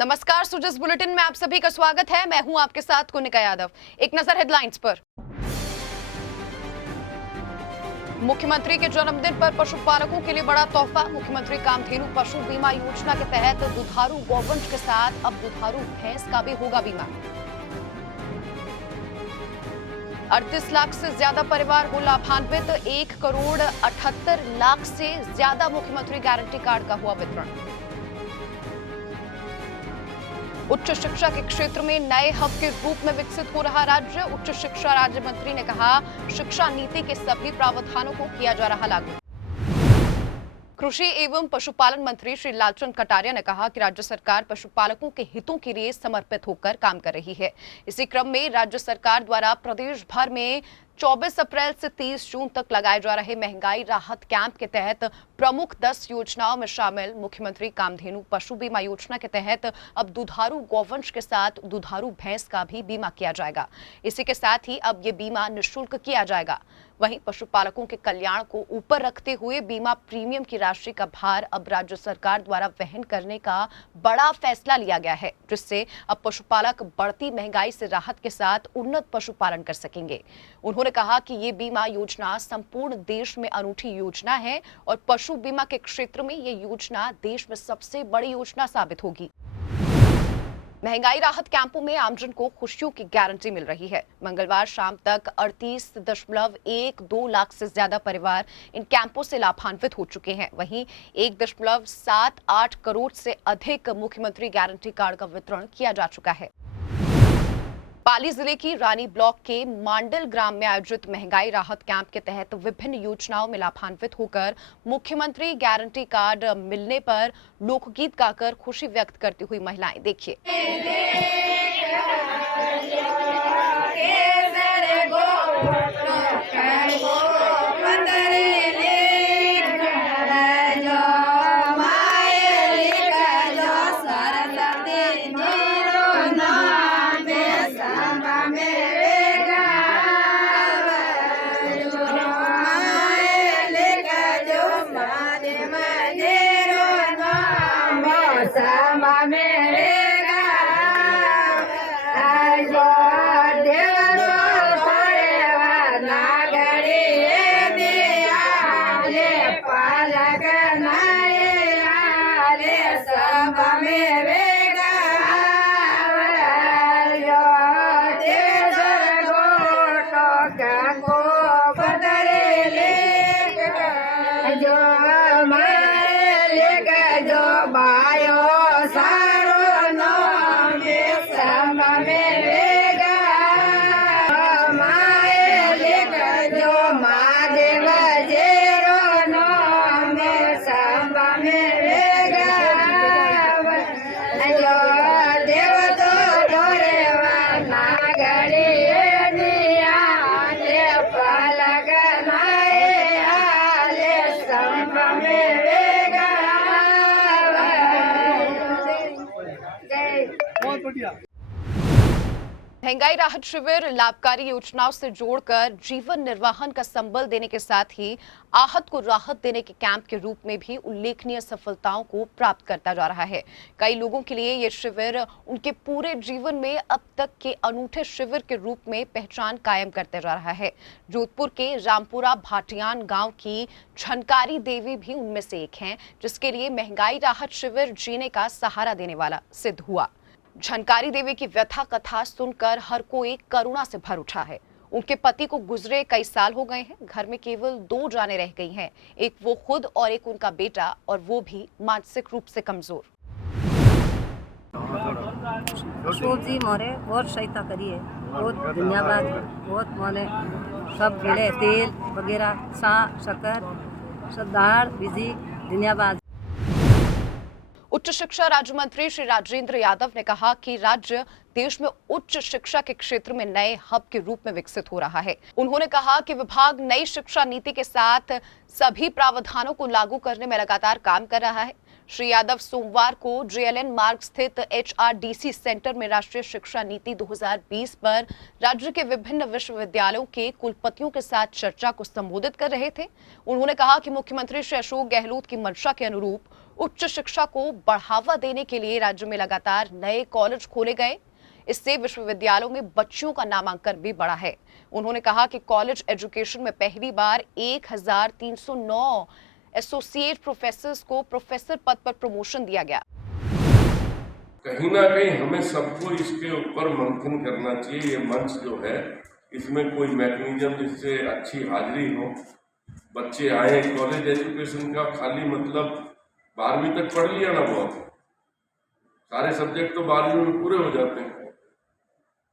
नमस्कार, सुजस बुलेटिन में आप सभी का स्वागत है। मैं हूं आपके साथ कुनिका यादव। एक नजर हेडलाइंस पर। मुख्यमंत्री के जन्मदिन पर पशुपालकों के लिए बड़ा तोहफा। मुख्यमंत्री कामधेनु पशु बीमा योजना के तहत दुधारू गौवंश के साथ अब दुधारू भैंस का भी होगा बीमा। 38 लाख से ज्यादा परिवार हो लाभान्वित। 1,78,00,000 से ज्यादा मुख्यमंत्री गारंटी कार्ड का हुआ वितरण। उच्च शिक्षा के क्षेत्र में नए हब के रूप में विकसित हो रहा राज्य। उच्च शिक्षा राज्य मंत्री ने कहा, शिक्षा नीति के सभी प्रावधानों को किया जा रहा लागू। कृषि एवं पशुपालन मंत्री श्री लालचंद कटारिया ने कहा कि राज्य सरकार पशुपालकों के हितों के लिए समर्पित होकर काम कर रही है। इसी क्रम में राज्य सरकार द्वारा प्रदेश भर में 24 अप्रैल से 30 जून तक लगाए जा रहे महंगाई राहत कैंप के तहत प्रमुख 10 योजनाओं में शामिल मुख्यमंत्री कामधेनु पशु बीमा योजना के तहत अब दुधारू गौवंश के साथ दुधारू भैंस का भी बीमा किया जाएगा। इसी के साथ ही अब ये बीमा निःशुल्क किया जाएगा। वहीं पशुपालकों के कल्याण को ऊपर रखते हुए बीमा प्रीमियम की राशि का भार अब राज्य सरकार द्वारा वहन करने का बड़ा फैसला लिया गया है, जिससे अब पशुपालक बढ़ती महंगाई से राहत के साथ उन्नत पशुपालन कर सकेंगे। उन्होंने कहा कि ये बीमा योजना संपूर्ण देश में अनूठी योजना है और पशु बीमा के क्षेत्र में ये योजना देश में सबसे बड़ी योजना साबित होगी। महंगाई राहत कैंपों में आमजन को खुशियों की गारंटी मिल रही है। मंगलवार शाम तक 38.12 लाख से ज्यादा परिवार इन कैंपों से लाभान्वित हो चुके हैं। वहीं 1.78 करोड़ से अधिक मुख्यमंत्री गारंटी कार्ड का वितरण किया जा चुका है। पाली जिले की रानी ब्लॉक के मांडल ग्राम में आयोजित महंगाई राहत कैंप के तहत विभिन्न योजनाओं में लाभान्वित होकर मुख्यमंत्री गारंटी कार्ड मिलने पर लोकगीत गाकर खुशी व्यक्त करती हुई महिलाएं, देखिए। महंगाई राहत शिविर लाभकारी योजनाओं से जोड़कर जीवन निर्वाहन का संबल देने के साथ ही आहत को राहत देने के कैंप के रूप में भी उल्लेखनीय सफलताओं को प्राप्त करता जा रहा है। कई लोगों के लिए ये शिविर उनके पूरे जीवन में अब तक के अनूठे शिविर के रूप में पहचान कायम करते जा रहा है। जोधपुर के रामपुरा भाटियान गांव की झनकारी देवी भी उनमें से एक हैं, जिसके लिए महंगाई राहत शिविर जीने का सहारा देने वाला सिद्ध हुआ। झनकारी देवी की व्यथा कथा सुनकर हर कोई करुणा से भर उठा है। उनके पति को गुजरे कई साल हो गए हैं। घर में केवल 2 जानें रह गई हैं, एक वो खुद और एक उनका बेटा, और वो भी मानसिक रूप से कमजोर। जी मोरे बहुत सहायता करी है, बहुत धन्यवाद। बहुत मोने सब गिले तेल वगैरह शक्कर सब दाल बीजी धन्यवाद। उच्च शिक्षा राज्य मंत्री श्री राजेंद्र यादव ने कहा कि राज्य देश में उच्च शिक्षा के क्षेत्र में नए हब के रूप में विकसित हो रहा है। उन्होंने कहा कि विभाग नई शिक्षा नीति के साथ सभी प्रावधानों को लागू करने में लगातार काम कर रहा है। श्री यादव सोमवार को JLN मार्ग स्थित HRDC सेंटर में राष्ट्रीय शिक्षा नीति 2020 पर राज्य के विभिन्न विश्वविद्यालयों के कुलपतियों के साथ चर्चा को संबोधित कर रहे थे। उन्होंने कहा कि मुख्यमंत्री श्री अशोक गहलोत की मंशा के अनुरूप उच्च शिक्षा को बढ़ावा देने के लिए राज्य में लगातार नए कॉलेज खोले गए। इससे विश्वविद्यालयों में बच्चियों का नामांकन भी बढ़ा है। उन्होंने कहा कि कॉलेज एजुकेशन में पहली बार 1309 एसोसिएट प्रोफेसर्स को प्रोफेसर पद पर प्रमोशन दिया गया। कहीं ना कहीं हमें सबको इसके ऊपर मंथन करना चाहिए। ये मंच जो है इसमें कोई मैकेनिज्म जिससे अच्छी हाजिरी हो, बच्चे आए। कॉलेज एजुकेशन का खाली मतलब 12वीं तक पढ़ लिया ना, बहुत सारे सब्जेक्ट तो 12वीं में पूरे हो जाते हैं।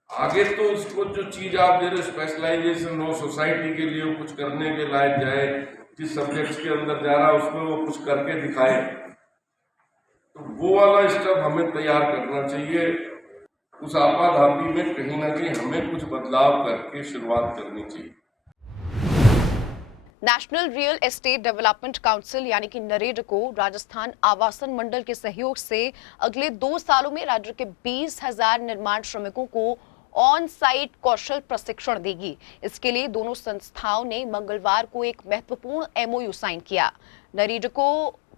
आगे तो उसको जो चीज आप दे रहे स्पेशलाइजेशन हो, सोसाइटी के लिए कुछ करने के लायक जाए, जिस सब्जेक्ट के अंदर जा रहा है उसमें वो कुछ करके दिखाए, तो वो वाला स्टफ हमें तैयार करना चाहिए। उस आपाधापी में कहीं ना कहीं हमें कुछ बदलाव करके शुरुआत करनी चाहिए। National real estate development council यानी कि नरेड को राजस्थान आवासन मंडल के सहयोग से अगले 2 सालों में राज्य के 20,000 निर्माण श्रमिकों को ऑन साइट कौशल प्रशिक्षण देगी। इसके लिए दोनों संस्थाओं ने मंगलवार को एक महत्वपूर्ण एमओयू साइन किया। नरेडको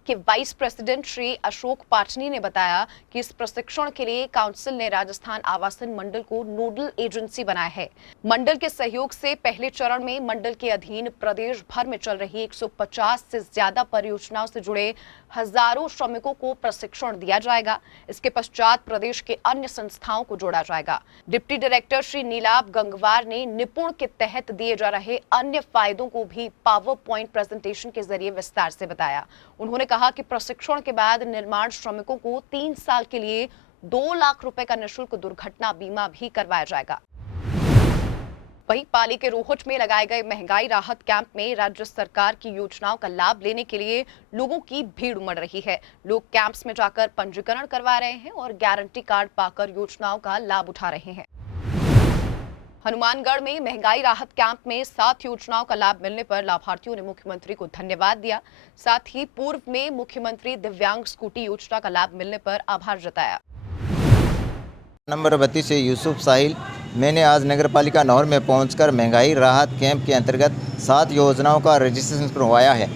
के वाइस प्रेसिडेंट श्री अशोक पाटनी ने बताया कि इस प्रशिक्षण के लिए काउंसिल ने राजस्थान आवासन मंडल को नोडल एजेंसी बनाया है। मंडल के सहयोग से पहले चरण में मंडल के अधीन प्रदेश भर में चल रही 150 से ज्यादा परियोजनाओं से जुड़े हजारों श्रमिकों को प्रशिक्षण दिया जाएगा। इसके पश्चात प्रदेश के अन्य संस्थाओं को जोड़ा जाएगा। डिप्टी डायरेक्टर श्री नीलाभ गंगवार ने निपुण के तहत दिए जा रहे अन्य फायदों को भी पावर पॉइंट प्रेजेंटेशन के जरिए विस्तार से बताया। उन्होंने कहा कि प्रशिक्षण के बाद निर्माण श्रमिकों को 3 साल के लिए 2 लाख रुपए का निःशुल्क दुर्घटना बीमा भी करवाया जाएगा। वहीं पाली के रोहट में लगाए गए महंगाई राहत कैंप में राज्य सरकार की योजनाओं का लाभ लेने के लिए लोगों की भीड़ उमड़ रही है। लोग कैंप्स में जाकर पंजीकरण करवा रहे हैं और गारंटी कार्ड पाकर योजनाओं का लाभ उठा रहे हैं। हनुमानगढ़ में महंगाई राहत कैंप में 7 योजनाओं का लाभ मिलने पर लाभार्थियों ने मुख्यमंत्री को धन्यवाद दिया। साथ ही पूर्व में मुख्यमंत्री दिव्यांग स्कूटी योजना का लाभ मिलने पर आभार जताया। नंबर 32 से यूसुफ साहिल। मैंने आज नगर पालिका नौर में पहुंचकर महंगाई राहत कैंप के अंतर्गत 7 योजनाओं का रजिस्ट्रेशन करवाया है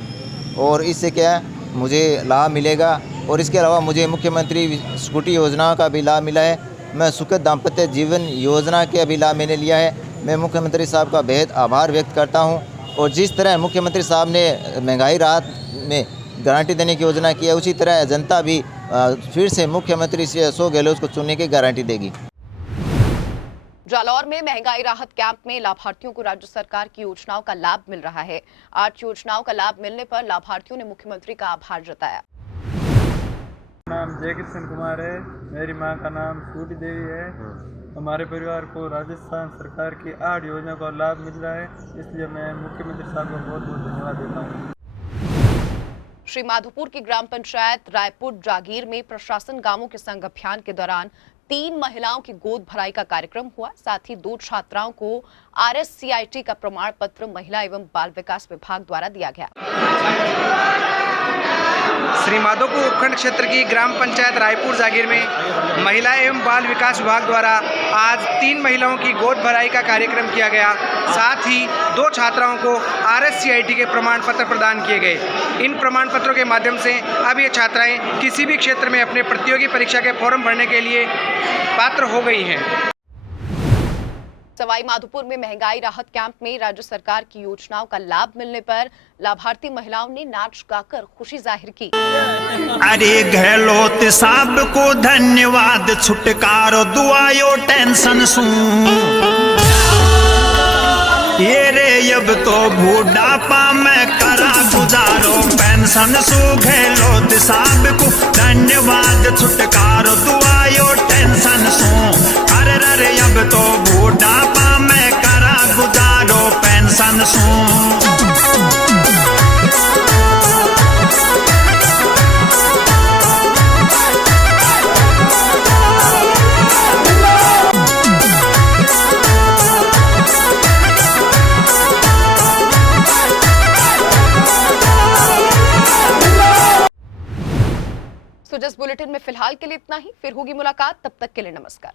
और इससे क्या मुझे लाभ मिलेगा। और इसके अलावा मुझे मुख्यमंत्री स्कूटी योजना का भी लाभ मिला है। मैं सुखद दाम्पत्य जीवन योजना के भी लाभ मैंने लिया है। मैं मुख्यमंत्री साहब का बेहद आभार व्यक्त करता हूं। और जिस तरह मुख्यमंत्री साहब ने महंगाई राहत में गारंटी देने की योजना की है, उसी तरह जनता भी फिर से मुख्यमंत्री श्री अशोक गहलोत को चुनने की गारंटी देगी। जालौर में महंगाई राहत कैंप में लाभार्थियों को राज्य सरकार की योजनाओं का लाभ मिल रहा है। 8 योजनाओं का लाभ मिलने पर लाभार्थियों ने मुख्यमंत्री का आभार जताया। नाम जय किशन कुमार है। मेरी मां का नाम सूटी देवी है। हमारे परिवार को राजस्थान सरकार की 8 योजना का लाभ मिल रहा है, इसलिए मैं मुख्यमंत्री साहब को बहुत बहुत धन्यवाद देता हूँ। श्री माधोपुर की ग्राम पंचायत रायपुर जागीर में प्रशासन गांवों के संग अभियान के दौरान 3 महिलाओं की गोद भराई का कार्यक्रम हुआ। साथ ही 2 छात्राओं को RSCIT का प्रमाण पत्र महिला एवं बाल विकास विभाग द्वारा दिया गया। श्री माधोपुर उपखंड क्षेत्र की ग्राम पंचायत रायपुर जागीर में महिला एवं बाल विकास विभाग द्वारा आज 3 महिलाओं की गोद भराई का कार्यक्रम किया गया। साथ ही 2 छात्राओं को RSCIT के प्रमाण पत्र प्रदान किए गए। इन प्रमाण पत्रों के माध्यम से अब ये छात्राएं किसी भी क्षेत्र में अपने प्रतियोगी परीक्षा के फॉर्म भरने के लिए पात्र हो गई हैं। सवाई माधोपुर में महंगाई राहत कैंप में राज्य सरकार की योजनाओं का लाभ मिलने पर लाभार्थी महिलाओं ने नाच गाकर खुशी जाहिर की। अरे गहलोत साहब को धन्यवाद, छुटकारो दुआयो टेंशन सू। ये रे अब तो बुढ़ापा में करा गुजारो पेंशन सू। गहलोत साहब को धन्यवाद, छुटकारो दुआयो टेंशन सू। अरे रे अब तो बुढ़ापा में करा गुजारो पेंशन सू। तो जस्ट बुलेटिन में फिलहाल के लिए इतना ही। फिर होगी मुलाकात, तब तक के लिए नमस्कार।